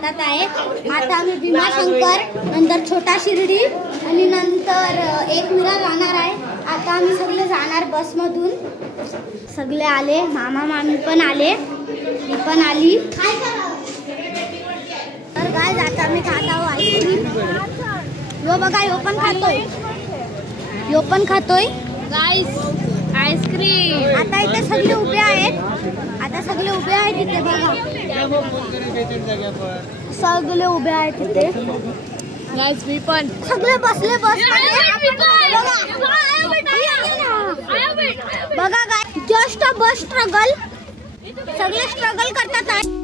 हातात आहे। आता आम्ही भीमाशंकर, नंतर छोटा शिर्डी आणि नंतर एकविरा जाणार आहे। आता आम्ही सगळे जाणार बसमधून। सगळे आले, मामा मामी पण आले, मी पण आली। तर गाइस आता आम्ही खात आहोत आईस्क्रीम। यो बघा, यो पण खातोय गाइस आईस्क्रीम। आता इथे सगळे उभे आहेत, इथे बघा सगळे उभे आहेत इथे गाइस। मी पण सगळे बसले बस बघा गाइस, जस्ट बस स्ट्रगल, सगळे स्ट्रगल करतात आहे।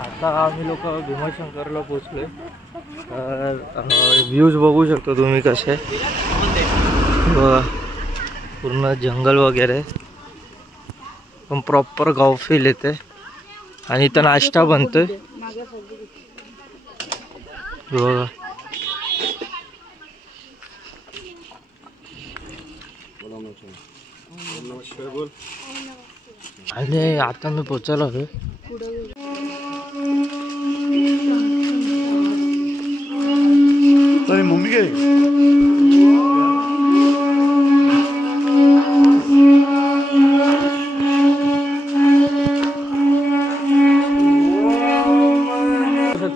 आता आम्ही लोक भीमाशंकरला पोहोचलोय। व्ह्यूज बघू शकतो तुम्ही कसे, पूर्ण जंगल वगैरे, पण प्रॉपर गाव फील येते। आणि इथं नाश्ता बनतोय बघा। आणि आता मी पोचायला हवे। अरे मम्मी काय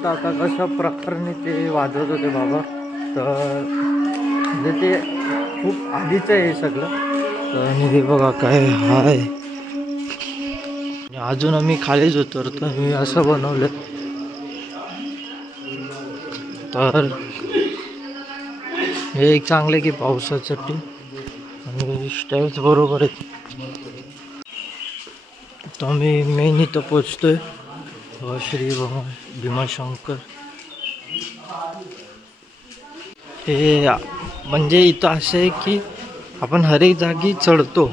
आता कशा प्रकारे ते वाजवत होते बाबा, तर म्हणजे ते खूप आधीच आहे हे सगळं। आणि हे बघा काय हाय, अजून आम्ही खालीच उतरतो। मी असं बनवलं तर हे एक चांगले की पावसासाठी, आणि स्टाईल्स बरोबर आहेत। तर आम्ही मेन इथं पोचतोय, श्री भीमाशंकर। हे म्हणजे इथं असं आहे की आपण हर एक जागी चढतो,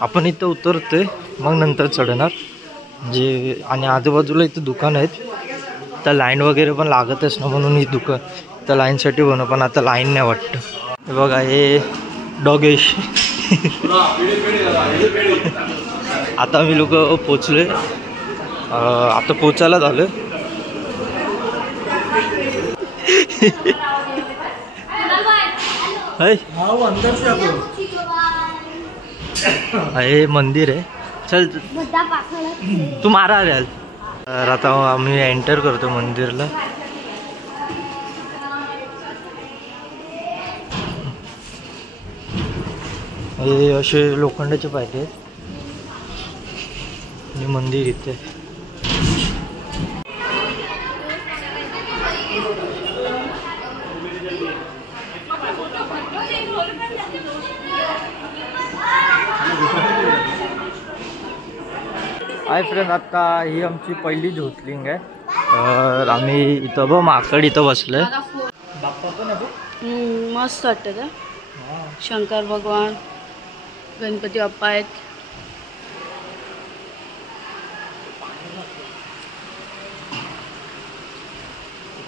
आपण इथं उतरतोय मग नंतर चढणार जे। आणि आजूबाजूला इथं दुकान आहेत, तर लाईन वगैरे पण लागतच ना, म्हणून ही दुकान तर लाईनसाठी बनव, पण आता लाईन नाही वाटतं। हे बघा, हे डॉगेश। आता आम्ही लोक पोचलोय, आता पोचायला झालं। हे मंदिर आहे, चल तू मारा याल। तर आता आम्ही एंटर करतो मंदिरला। हे असे लोखंडाचे पायथे आहेत आणि मंदिर इथे। हाय फ्रेंड, आता ही आमची पहिली ज्योतिर्लिंग आहे। तर आम्ही इथं माकड इथं बसलोय। बाप्पा पण आहे, मस्त वाटतं। शंकर भगवान, गणपती बाप्पा आहेत।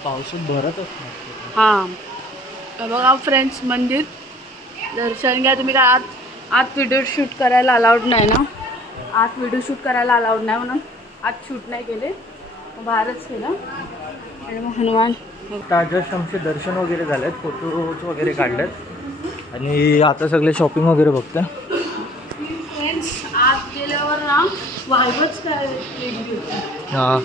पावसात भरत असणार। हां बघा फ्रेंड्स, मंदिर दर्शन घ्या तुम्ही। काय आत व्हिडिओ शूट करायला अलाउड नाही ना, आत व्हिडिओ शूट करायला अलाउड नाही म्हणून आत शूट नाही केले, बाहेरच केलं। आणि मग हनुमान जस्ट आमचे दर्शन वगैरे झालेत, फोटोज वगैरे काढलेत, आणि आता सगळे शॉपिंग वगैरे बघता। फ्रेंड्स, आत गेल्यावर ना वाईबच काय वेगळी होती। हां,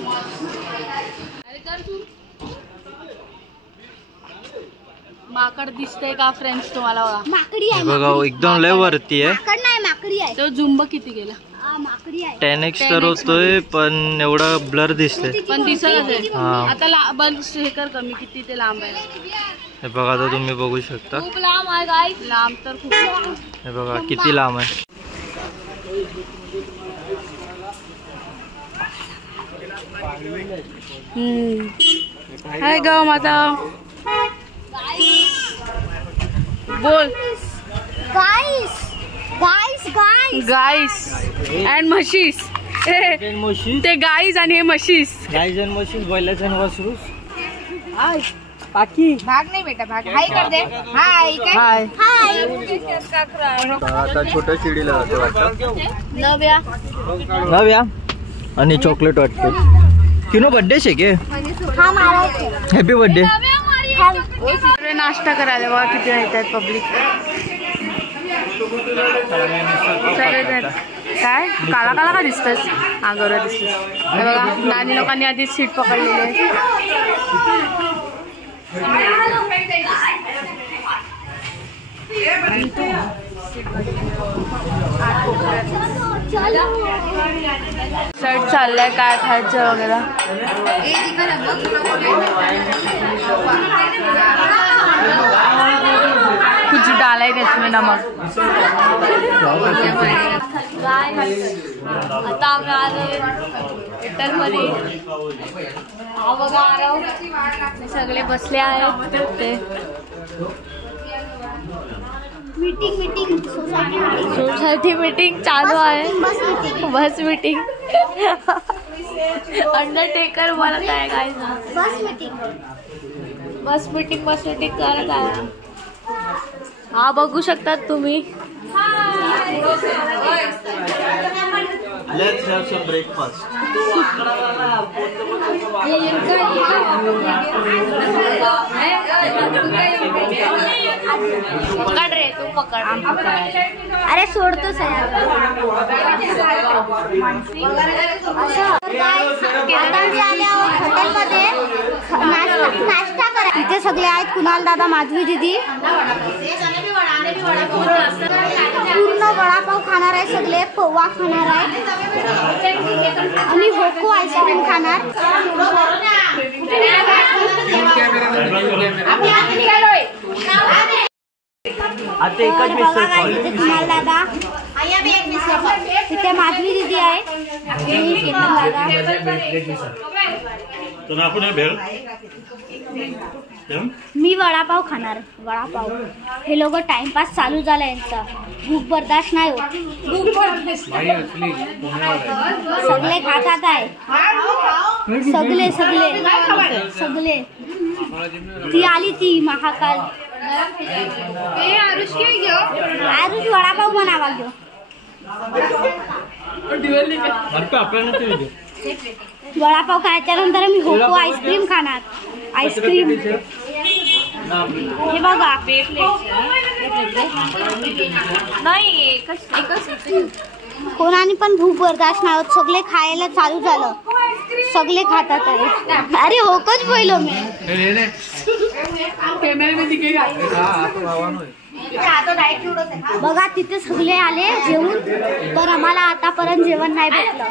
माकड दिसतंय का फ्रेंड्स तुम्हाला? बघा, माकडी आहे बघा एकदम लय वरती आहे। माकड नाही, माकडी आहे। तो झुंब किती गेला? माकडी आहे। 10x तर होतोय, पण एवढं ब्लर दिसतंय। पण दिसत आहे हां, आता बंद हे कर कमी, किती ते लांब आहे। हे बघा, आता तुम्ही बघू शकता। खूप लांब आहे गाइस, लांब तर खूप लांब। हे बघा किती लांब आहे। हाय गाव माझा। बोल. गाईस अँड म्हशीस. ते गाईज आणि हे म्हशीस. गाईज आणि म्हशीस, बैलाचं आणि वासरूस. हाय पाकी भाग नाही बेटा, भाग हाय कर दे. हाय हाय. हाय. आता छोट्या शिडीला जातो वाटतं. नव्या आणि चॉकलेट वाटते. किनो बर्थडे शे के. हा मारायचं. Happy birthday. नाश्ता करायला बघा किती येतात पब्लिक. काय काला काला का दिसतस. हा गौरव दिसतस. बघा नानी लोकांनी आधी सीट पकडलेली आहे. सेट चाललाय काय खायचं वगैरे. कुछ डाला है इसमें नमक. आता सगळे बसले आहेत ते. मीटिंग सोसायटी मीटिंग चालू आहे. बस मीटिंग. अंडरटेकर मला काय काय बस मीटिंग करत आहे. हा बघू शकतात तुम्ही. Let's have some breakfast. पकड रे तू पकड. अरे सोडतोच आहे. हॉटेलमध्ये नाश्ता करा. तिथे सगळे आहेत. कुणाल दादा, माधवी दीदी पूर्ण वडापाव खाणार आहे. सगळे पोहा खाणार आहे आणि होको आईस्क्रीम खाणार. आता एकच मिसळ खाऊ. कुणाल दादा, तिथे माधवी दीदी आहे. मी वडापाव खाणार. वडापाव. हे लोक टाइमपास चालू झाला यांचा. भूक बर्दाश्त नाही होत. सगळे खातात आहे. सगळे सगळे सगळे. ती आली ती महाकाल. आरुष वडापाव बनावा घेऊ. वडापाव खायच्या नंतर मी होको आईस्क्रीम खाणार. आईस्क्रीम हे बघा. नाही एकच कोणाने पण भूक बर्दाश्त नाही होत. सगळे खायला चालू झालं. सगळे खातात आहे. अरे होकच बोललो मी. बघा तिथे सगळे आले जेवून. तर आम्हाला आतापर्यंत जेवण नाही भेटलं.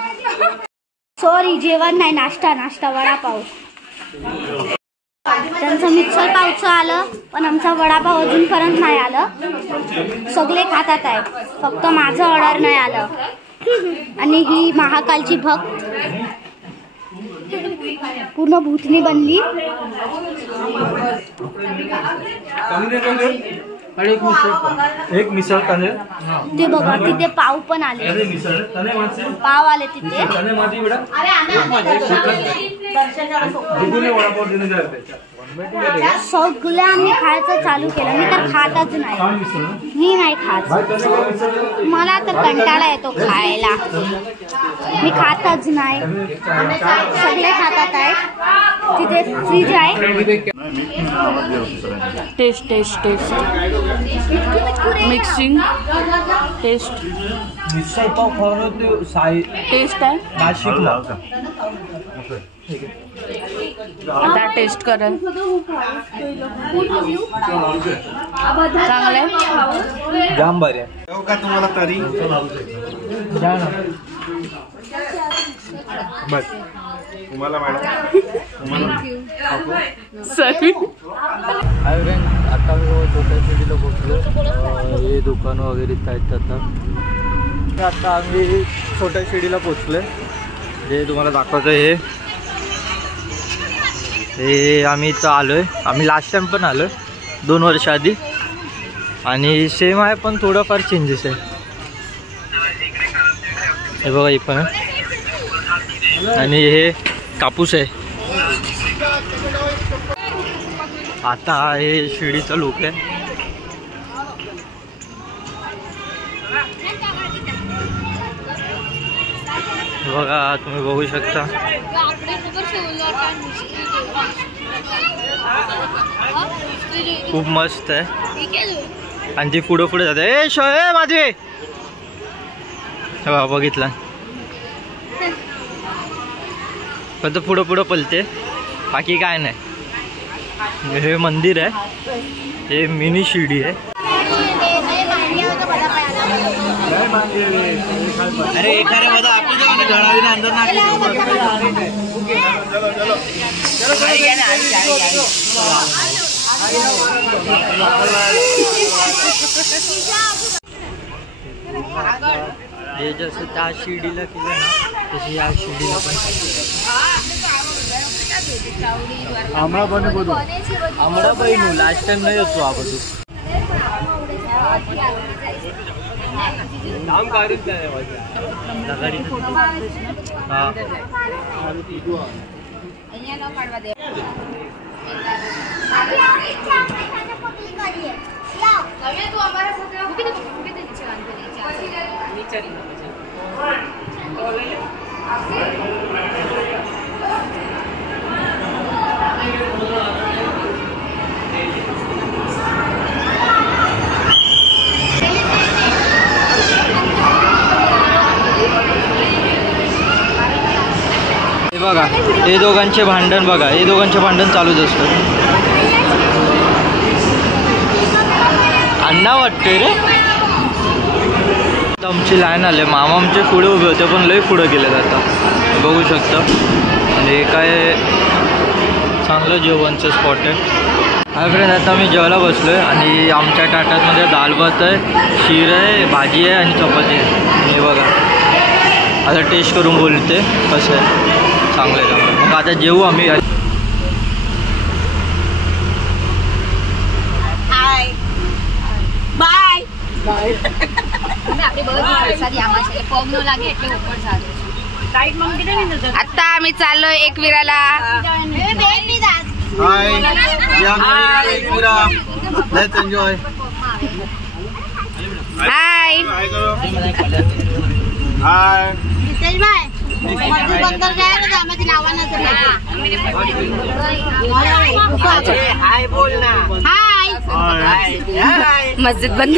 सॉरी जेवण नाही, नाश्ता वडापाव. त्यांचं मिक्सर पावचं आलं पण आमचा वडापाव अजूनपर्यंत नाही आलं. सगळे खातात आहे. फक्त माझं ऑर्डर नाही आलं. आणि ही महाकालची भक्त पूर्ण भूतनी बनली. एक मिसळ तांदूळ. ते बघा तिथे पाव पण आले. पाव आले तिथे. सगळं आम्ही खायचं चालू केलं. मी तर खातच नाही. मी नाही खात. मला तर कंटाळा येतो खायला. मी खातच नाही. सगळे खातात आहे. तिथे फ्रीज आहे. Taste mixing taste. Misal pav खाणं ते टेस्ट आहे. नाशिकला. आता टेस्ट करेल. चांगलं जाम बरे का तुम्हाला तरी बस तुम्हाला मॅडम सॉरी. आता छोट्या सिटीला पोहोचलो. हे दुकान वगैरे आहेत. आता आम्ही छोट्या शिडीला पोहोचलोय. जे तुम्हाला दाखवायचं हे आम्ही इथं आलोय. आम्ही लास्ट टाइम पण आलोय 2 वर्ष आधी. आणि सेम आहे पण थोडंफार चेंजेस आहे. हे बघा, हे पण आहे. आणि हे कापूस आहे. आता हे शिर्डीचा लोक आहे. बघा, तुम्ही बघू शकता. खूप मस्त आहे. आणि ती पुढं पुढे जाते. ए शोए माझे, बघा बघितलं, फक्त पुढं पुढं पलते, बाकी काय नाही. हे मंदिर आहे, हे मिनी शिर्डी आहे. अरे अंदर हे जसं त्या शिर्डीला केलं ना, तशी या शिर्डीला पण. आम्हाला बनू लास्ट टाइम नाही होतो हा बघू. बघा, हे दोघांचे भांडण बघा, हे दोघांचे भांडण चालूच असतं. अण्णा वाटतंय रे. आमची लाईन आले, मामा आमचे पुढे उभे होते पण लई पुढे गेले आता बघू शकता. आणि काय चांगलं जेवणचं स्पॉट आहे. हाय फ्रेंड, आता मी जेवायला बसलो आहे आणि आमच्या ताटामध्ये दाल भात आहे, शीर आहे, भाजी आहे आणि चपाती आहे. आणि बघा, आता टेस्ट करून बोलते कसं आहे. चांगलं आहे. मग आता जेवू आम्ही. आता आम्ही चाललोय एकविराला. हाय मस्जिद बंद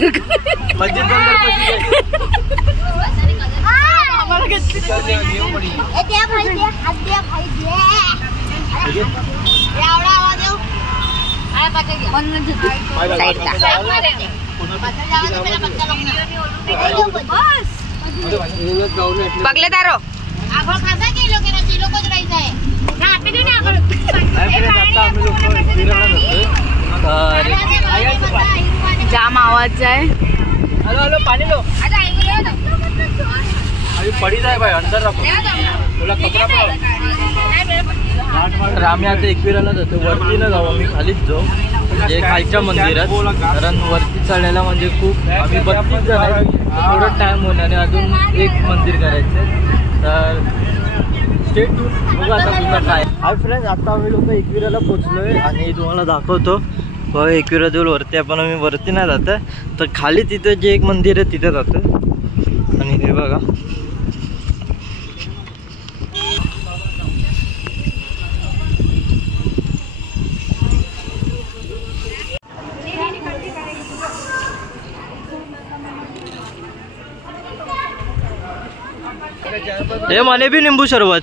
बघले तारो जाम आवाज आहे. हॅलो हॅलो, पाणी लो. अभी पड़ी जाए भाई, अंदर रखो. तुला कपडा पाव. तर आम्ही आता एकविराला जातो. वरती न जाऊ, आम्ही खालीच जाऊ, म्हणजे खालच्या मंदिरात. कारण वरती चढायला म्हणजे खूप, आम्ही 32 जण आहे, थोडं टाइम होणार आणि अजून एक मंदिर करायचं. तर स्टे ट्यून, बघू आता तुझं काय. हाय फ्रेंड्स, आता आम्ही लोक एकविराला पोचलोय आणि तुम्हाला दाखवतो. बघा, एकविरा देऊळ वरती आपण आम्ही वरती नाही जात, तर खाली तिथं जे एक मंदिर आहे तिथे जातो. आणि हे बघा, हे मने भी निंबू सरबत.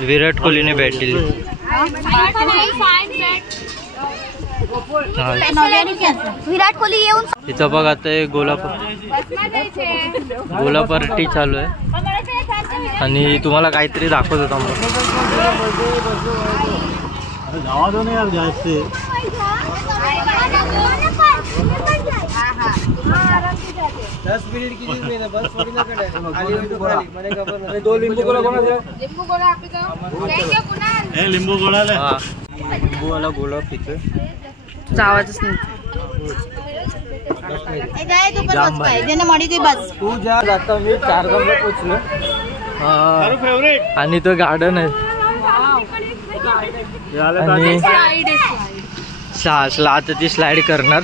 विराट कोहलीने बॅट दिली. विराट कोहली येऊन इथं बघा, आता गोलापार्टी चालू आहे आणि तुम्हाला काहीतरी दाखवत होता मला. लिंबू गोळा लिंबूवाला गोळा पितोय. तुझा आवाजच नाही. जाम भारी. तू जा जाता मी 4 गावला पोचलो. आणि तो गार्डन आहे आणि सहासला आता ती स्लाइड करणार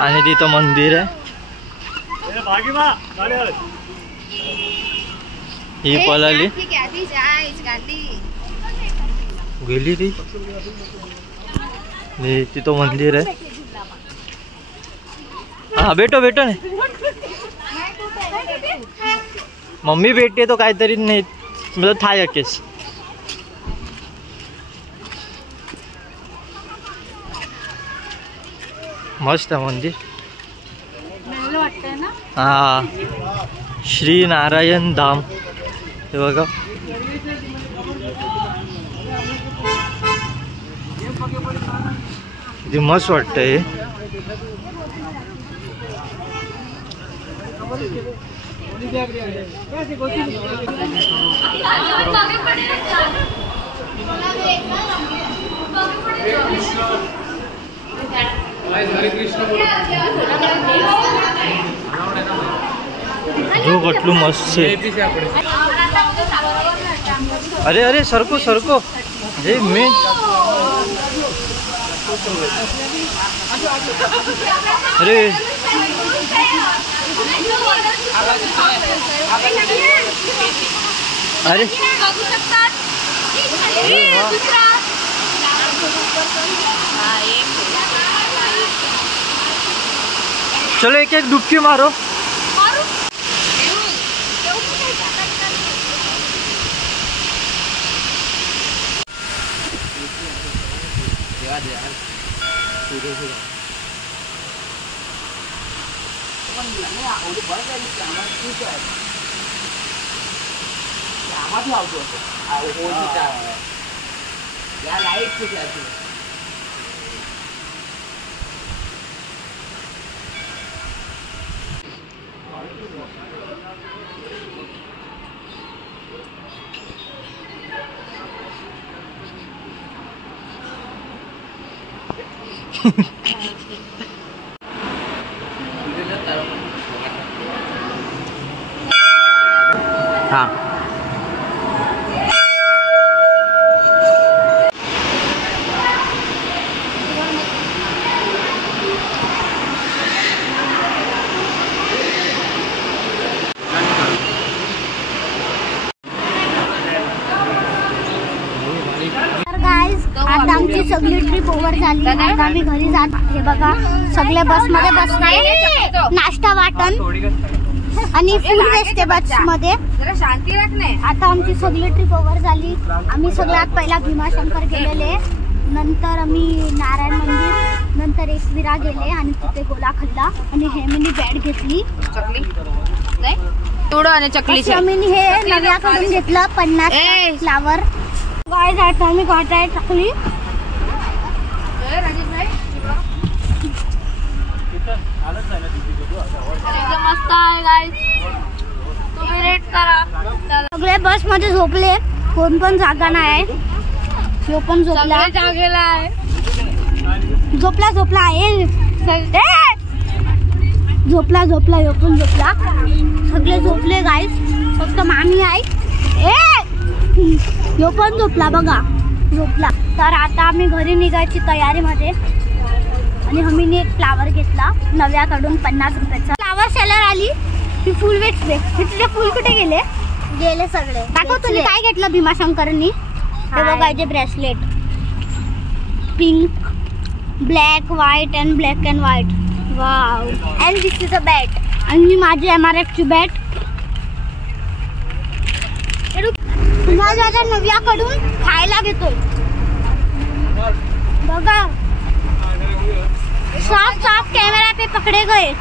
आणि तिथं मंदिर आहे. ही पळाली गेली ती. तिथं मंदिर आहे. हाँ बेटो बेटो ने मम्मी बेटी तो काहीतरी नाही मतलब था यकेस. मस्त आहे मंदिर. हा श्री नारायण धाम हे बघा. किती मस्त वाटतंय. जो गटलू मस्त है. अरे अरे सरको सरको हे मी अरे अरे चलो एक एक डुबकी मारो. हाँ आता आमची सगळी ट्रिप ओव्हर झाली. आता आम्ही घरी जात. हे बघा सगळे बस मध्ये बसले. नाश्ता वाटण आणि फुल वेस्टे बस मध्ये. आता आमची सगळी ट्रिप ओव्हर झाली. आम्ही सगळ्यात पहिला भीमाशंकर गेलेले, नंतर आम्ही नारायण मंदिर, नंतर एकविरा गेले आणि तिथे गोला खाल्ला आणि हेमिनी बॅट घेतली. आम्ही हे नव्याकडून घेतलं 50 फ्लावर. गाइस आता आम्ही खात आहे चकली. मस्त आहे गाइस. तुम्ही रेट करा. सगळे बस मध्ये झोपले. कोण पण जागा नाही. ह्यो पण झोपला. जागेला आहे. झोपला झोपला आहे. झोपला झोपला ह्यो पण झोपला. सगळे झोपले गाइस. फक्त मामी आहे. ह्यो पण झोपला बघा. झोपला. तर आता आम्ही घरी निघायची तयारीमध्ये आणि हमीने एक फ्लावर घेतला नव्याकडून 50 रुपयाचा. फ्लावर सेलर आली. ही फुल वेचले. तिथे फुल कुठे गेले? गेले सगळे. दाखव तुम्ही काय घेतलं भीमाशंकरनी. हे बघायचे bracelet pink black white and black and white. Wow. And this is a bat. आणि ही माझी MRF ची बॅट. माझ्या नव्याकडून खायला घेतोय बघा. साफ साफ कैमरा पे पकड़े गए.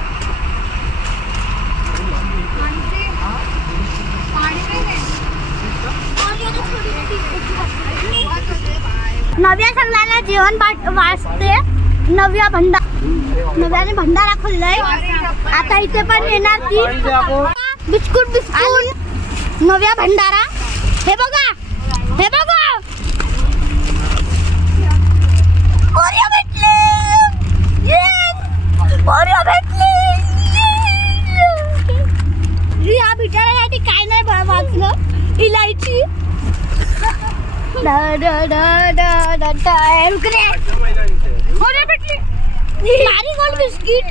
नव्या सगळ्यांना जेवण वाचते. नव्याने भंडारा खोललाय. आता इथे पण येणार ती बिस्कुट बिस्कुट नव्या भंडारा. हे बघा हे बघा पोरिया भेटले, पोरिया भेटले. या बिचारासाठी काय नाही वाचलं. इलायची मॅरीगोल्ड बिस्किट.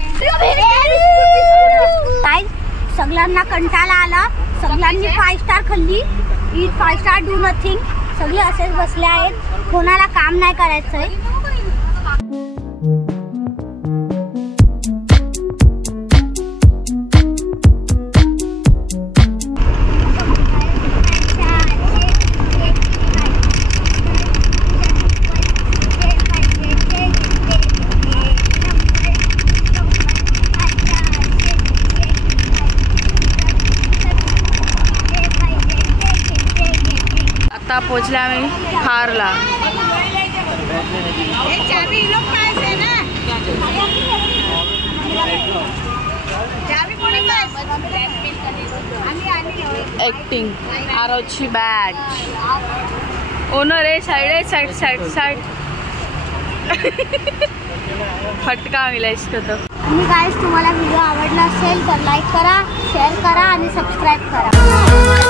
सगळ्यांना कंटाळा आला, सगळ्यांनी 5 स्टार खाल्ली. ईट 5 स्टार डू नथिंग. सगळे असेच बसले आहेत, कोणाला काम नाही करायचंय. आता पोहोचले आम्ही खारला. ऍक्टिंग आरोची बॅच. ओनर आहे साइड साइड साइड साइड. फटका मिला इसका तो. आणि गाइस तुम्हाला व्हिडिओ आवडला असेल तर लाईक करा, शेअर करा आणि सबस्क्राईब करा.